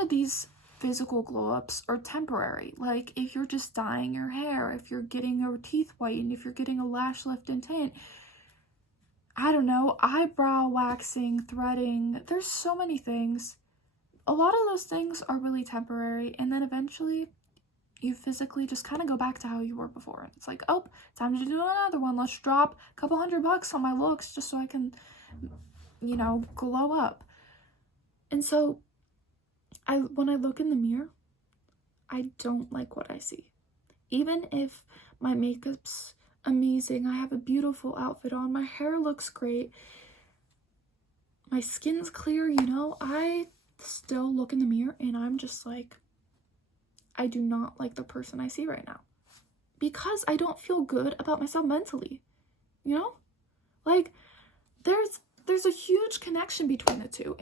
lot of these physical glow-ups are temporary. Like if you're just dyeing your hair, if you're getting your teeth whitened, if you're getting a lash lift and tint, I don't know, eyebrow waxing, threading, there's so many things. A lot of those things are really temporary, and then eventually you physically just kind of go back to how you were before. It's like, oh, time to do another one. Let's drop a couple $100 on my looks just so I can, glow up. And so when I look in the mirror, I don't like what I see. Even if my makeup's amazing, I have a beautiful outfit on, my hair looks great, my skin's clear, I still look in the mirror and I'm just like, I do not like the person I see right now. Because I don't feel good about myself mentally. Like there's a huge connection between the two.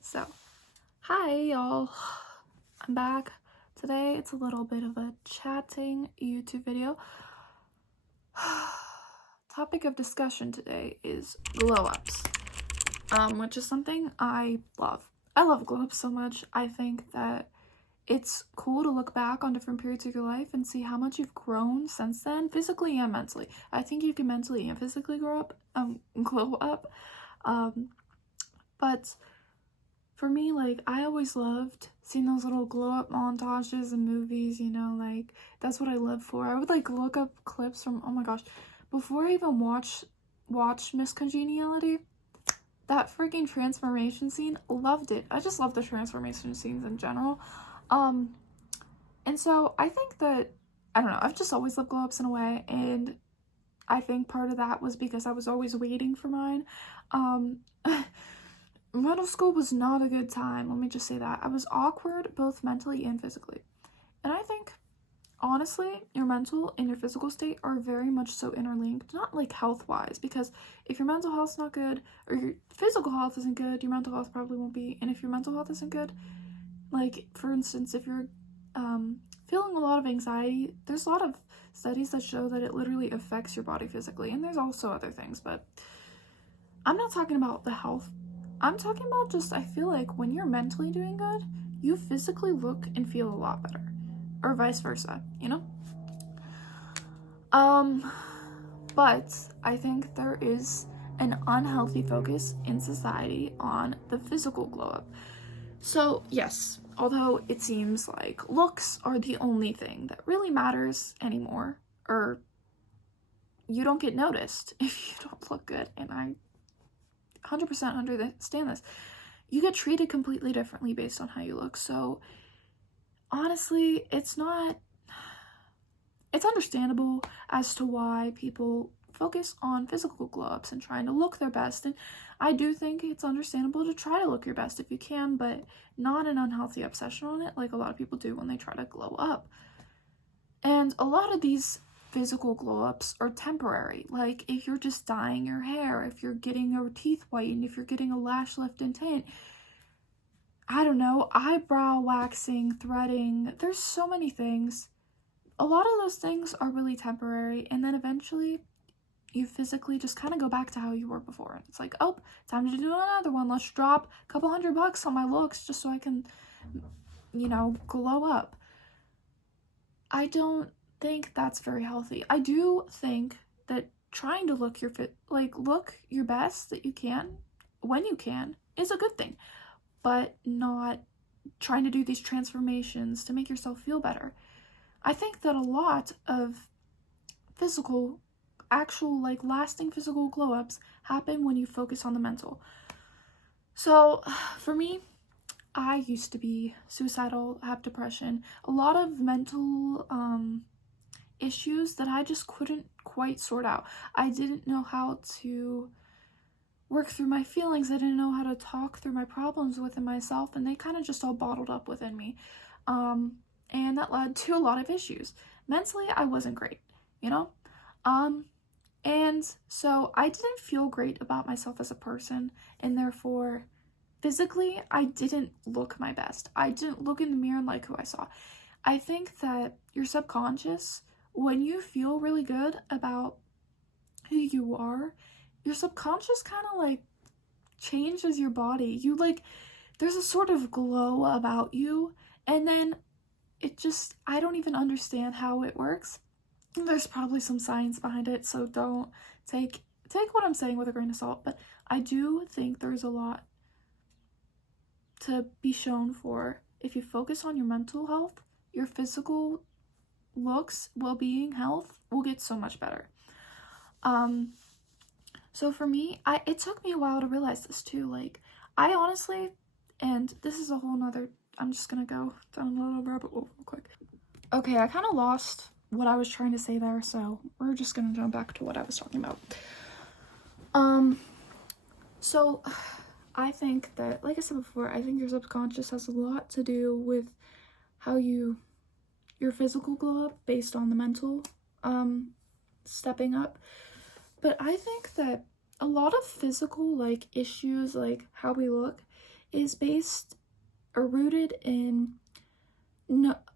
So hi y'all, I'm back. Today it's a little bit of a chatting YouTube video. Topic of discussion today is glow-ups, which is something I love. I love glow-ups so much. I think that it's cool to look back on different periods of your life and see how much you've grown since then, physically and mentally. I think you can mentally and physically glow up. But for me, I always loved seeing those little glow-up montages in movies, that's what I live for. I would, look up clips from, oh my gosh, before I even watch Miss Congeniality, that freaking transformation scene, loved it. I just love the transformation scenes in general. And so I think that, I don't know, I've just always loved glow-ups in a way, and I think part of that was because I was always waiting for mine. Middle school was not a good time, let me just say that. I was awkward both mentally and physically. And I think, honestly, your mental and your physical state are very much so interlinked, not health-wise, because if your mental health's not good, or your physical health isn't good, your mental health probably won't be, and if your mental health isn't good, for instance, if you're feeling a lot of anxiety, there's a lot of studies that show that it literally affects your body physically, and there's also other things, but I'm not talking about the health. I'm talking about just, I feel like when you're mentally doing good, you physically look and feel a lot better, or vice versa, but I think there is an unhealthy focus in society on the physical glow up. So yes, although it seems like looks are the only thing that really matters anymore, or you don't get noticed if you don't look good, and I 100% understand this, you get treated completely differently based on how you look. So honestly, it's understandable as to why people focus on physical glow-ups and trying to look their best, and I do think it's understandable to try to look your best if you can, but not an unhealthy obsession on it like a lot of people do when they try to glow up. And a lot of these physical glow-ups are temporary. Like if you're just dyeing your hair, if you're getting your teeth whitened, if you're getting a lash lift and tint, I don't know, eyebrow waxing, threading, there's so many things. A lot of those things are really temporary, and then eventually you physically just kind of go back to how you were before. It's like, oh, time to do another one. Let's drop a couple $100 on my looks just so I can, glow up. I don't think that's very healthy. I do think that trying to look your best that you can, when you can, is a good thing, but not trying to do these transformations to make yourself feel better. I think that a lot of lasting physical glow-ups happen when you focus on the mental. So for me, I used to be suicidal, have depression, a lot of mental issues that I just couldn't quite sort out. I didn't know how to work through my feelings. I didn't know how to talk through my problems within myself, and they kind of just all bottled up within me. And that led to a lot of issues. Mentally, I wasn't great, and so I didn't feel great about myself as a person, and therefore, physically, I didn't look my best. I didn't look in the mirror and like who I saw. I think that your subconscious, when you feel really good about who you are, your subconscious kind of changes your body. You there's a sort of glow about you, and then it just, I don't even understand how it works. There's probably some science behind it, so don't take what I'm saying with a grain of salt, but I do think there's a lot to be shown for if you focus on your mental health, your physical looks, well-being, health will get so much better. So for me, it took me a while to realize this too. Like, I honestly, and this is a whole nother, I'm just gonna go down a little rabbit hole real quick. Okay, I kind of lost what I was trying to say there, so we're just gonna jump back to what I was talking about. So I think that, like I said before, I think your subconscious has a lot to do with how your physical glow up based on the mental stepping up. But I think that a lot of physical like issues, like how we look, is based or rooted in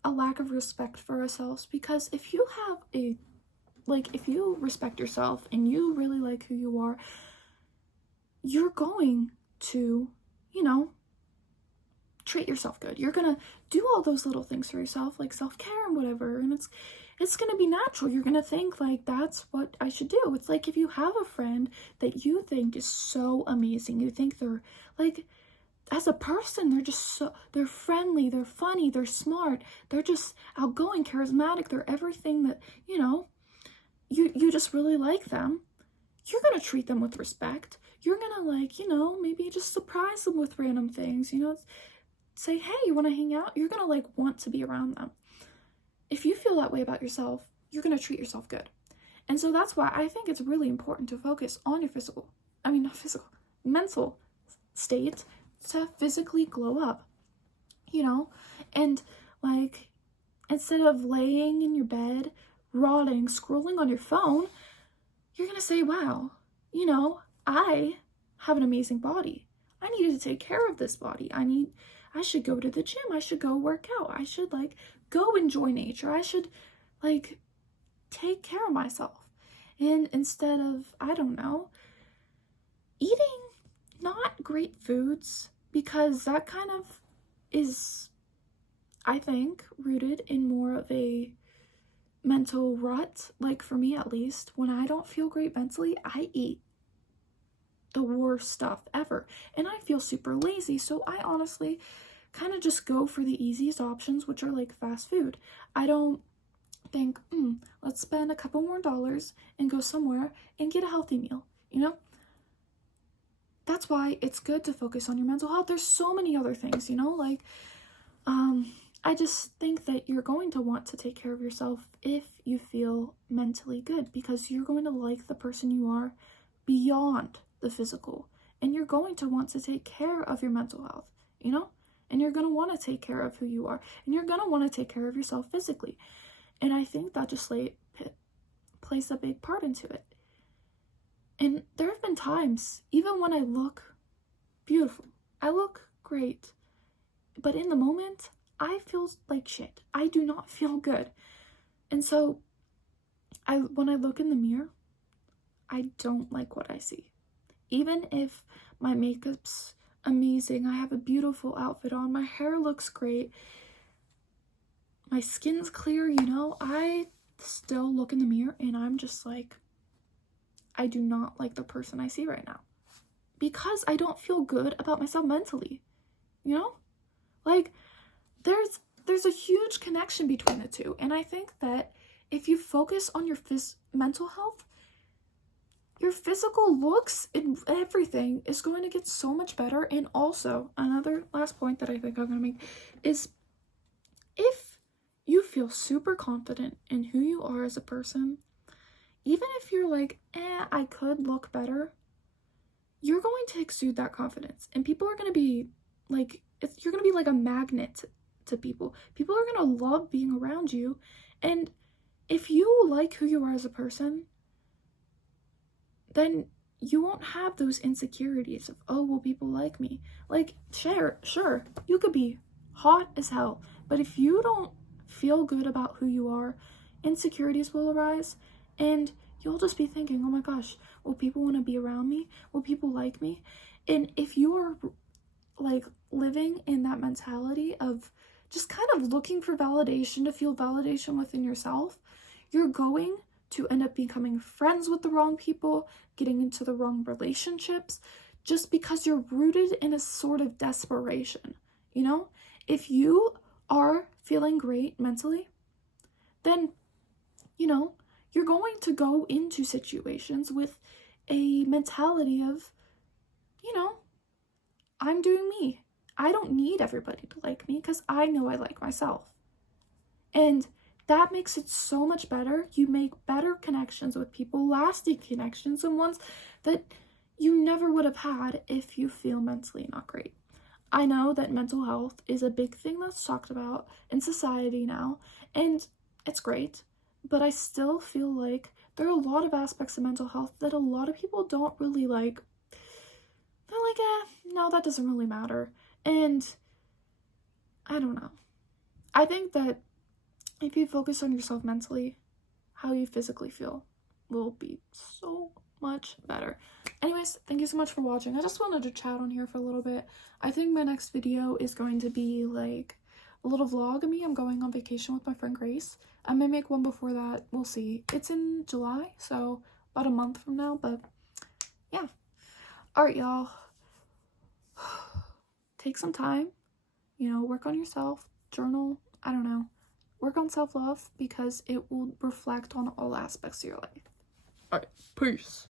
a lack of respect for ourselves. Because if you have if you respect yourself and you really like who you are, you're going to, treat yourself good. You're gonna do all those little things for yourself, like self-care and whatever, and it's gonna be natural. You're gonna think like, that's what I should do. It's like if you have a friend that you think is so amazing, you think they're like, as a person, they're friendly, they're funny, they're smart, they're just outgoing, charismatic, they're everything that, you just really like them. You're gonna treat them with respect. You're gonna maybe just surprise them with random things, say, hey, you want to hang out? You're gonna want to be around them. If you feel that way about yourself, you're gonna treat yourself good. And so that's why I think it's really important to focus on your mental state to physically glow up, and instead of laying in your bed, rotting, scrolling on your phone, you're gonna say, wow, I have an amazing body. I need to take care of this body. I should go to the gym. I should go work out. I should go enjoy nature. I should take care of myself. And instead of, I don't know, eating not great foods, because that kind of is, I think, rooted in more of a mental rut. Like for me at least, when I don't feel great mentally, I eat the worst stuff ever, and I feel super lazy, so I honestly kind of just go for the easiest options, which are fast food. I don't think, let's spend a couple more dollars and go somewhere and get a healthy meal, That's why it's good to focus on your mental health. There's so many other things, I just think that you're going to want to take care of yourself if you feel mentally good, because you're going to like the person you are beyond the physical, and you're going to want to take care of your mental health, and you're going to want to take care of who you are, and you're going to want to take care of yourself physically. And I think that just plays a big part into it. And there have been times, even when I look beautiful, I look great, but in the moment, I feel like shit. I do not feel good. And so when I look in the mirror, I don't like what I see. Even if my makeup's amazing, I have a beautiful outfit on, my hair looks great, my skin's clear, I still look in the mirror and I'm just like, I do not like the person I see right now, because I don't feel good about myself mentally, there's a huge connection between the two. And I think that if you focus on your mental health, your physical looks and everything is going to get so much better. And also, another last point that I think I'm going to make is, if you feel super confident in who you are as a person, even if you're like, I could look better, you're going to exude that confidence. And people are going to be you're going to be like a magnet to people. People are going to love being around you. And if you like who you are as a person, then you won't have those insecurities of, oh, will people like me? Sure, you could be hot as hell, but if you don't feel good about who you are, insecurities will arise, and you'll just be thinking, oh my gosh, will people want to be around me? Will people like me? And if you're like living in that mentality of just kind of looking for validation, to feel validation within yourself, you're going to end up becoming friends with the wrong people, getting into the wrong relationships, just because you're rooted in a sort of desperation. You know, if you are feeling great mentally, then, you know, you're going to go into situations with a mentality of, you know, I'm doing me. I don't need everybody to like me because I know I like myself. And that makes it so much better. You make better connections with people, lasting connections, and ones that you never would have had if you feel mentally not great. I know that mental health is a big thing that's talked about in society now, and it's great, but I still feel like there are a lot of aspects of mental health that a lot of people don't really like. They're like, no, that doesn't really matter. And I don't know. I think that if you focus on yourself mentally, how you physically feel will be so much better. Anyways, thank you so much for watching. I just wanted to chat on here for a little bit. I think my next video is going to be like a little vlog of me. I'm going on vacation with my friend Grace. I may make one before that. We'll see. It's in July, so about a month from now, but yeah. Alright, y'all. Take some time, you know, work on yourself, journal, I don't know. Work on self-love because it will reflect on all aspects of your life. Alright, peace.